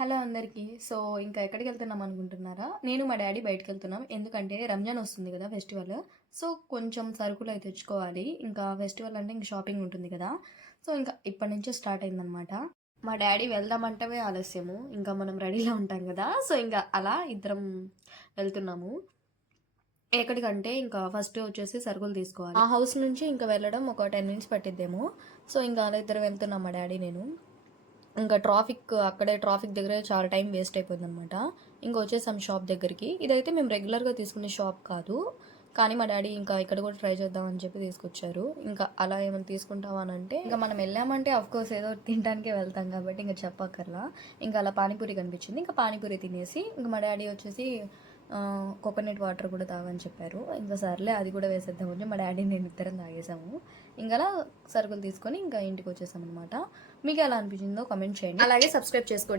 Hello అందరికీ. So, ఇంకా ఎక్కడికి వెళ్తున్నాం అనుకుంటున్నారా? నేను మా డ్యాడీ బయటికెళ్తున్నాం. ఎందుకంటే రంజాన్ వస్తుంది కదా ఫెస్టివల్. సో, కొంచెం సరుకులయి తెచ్చుకోవాలి. ఇంకా ఫెస్టివల్ అంటే ఇంక షాపింగ్ ఉంటుంది కదా! సో, ఇంకా ఇప్పటి నుంచే స్టార్ట్ అయిందనమాట. మా డ్యాడీ వెళ్దామంటమే ఆలస్యము. ఇంకా మనం రెడీలో ఉంటాం కదా! సో, ఇంకా అలా ఇద్దరం వెళ్తున్నాము. ఎక్కడికంటే ఇంకా ఫస్ట్ వచ్చేసి సరుకులు తీసుకోవాలి. ఆ హౌస్ నుంచి ఇంకా వెళ్ళడం ఒక 10 మినిట్స్ పట్టిద్దేమో. సో, ఇంకా అలా ఇద్దరం వెళ్తున్నాం మా డ్యాడీ, నేను. ఇంకా అక్కడే ట్రాఫిక్ దగ్గరే చాలా టైం వేస్ట్ అయిపోయిందనమాట. ఇంక వచ్చేసాం షాప్ దగ్గరికి. ఇదైతే మేము రెగ్యులర్‌గా తీసుకునే షాప్ కాదు. కానీ మా డ్యాడీ ఇంకా ఇక్కడ కూడా ట్రై చేద్దామని చెప్పి తీసుకొచ్చారు. ఇంకా అలా ఏమైనా తీసుకుంటావా అనంటే, ఇంక మనం వెళ్ళామంటే ఆఫ్‌కోర్స్ ఏదో ఒకటి తినడానికే వెళ్తాం కాబట్టి ఇంక చెప్పక్కర్లా. ఇంకా అలా పానీపూరి కనిపించింది. ఇంకా పానీపూరి తినేసి ఇంక మా డ్యాడీ వచ్చేసి కోకోనట్ వాటర్ కూడా తాగని చెప్పారు. ఇంకా సర్లే అది కూడా వేసేద్దామని మా డ్యాడీ నేను ఇద్దరం తాగేసాము. ఇంకా అలా సరుకులు తీసుకొని ఇంకా ఇంటికి వచ్చేసామనమాట. మీకు ఎలా అనిపించిందో కామెంట్ చేయండి. అలాగే సబ్స్క్రైబ్ చేసుకోండి.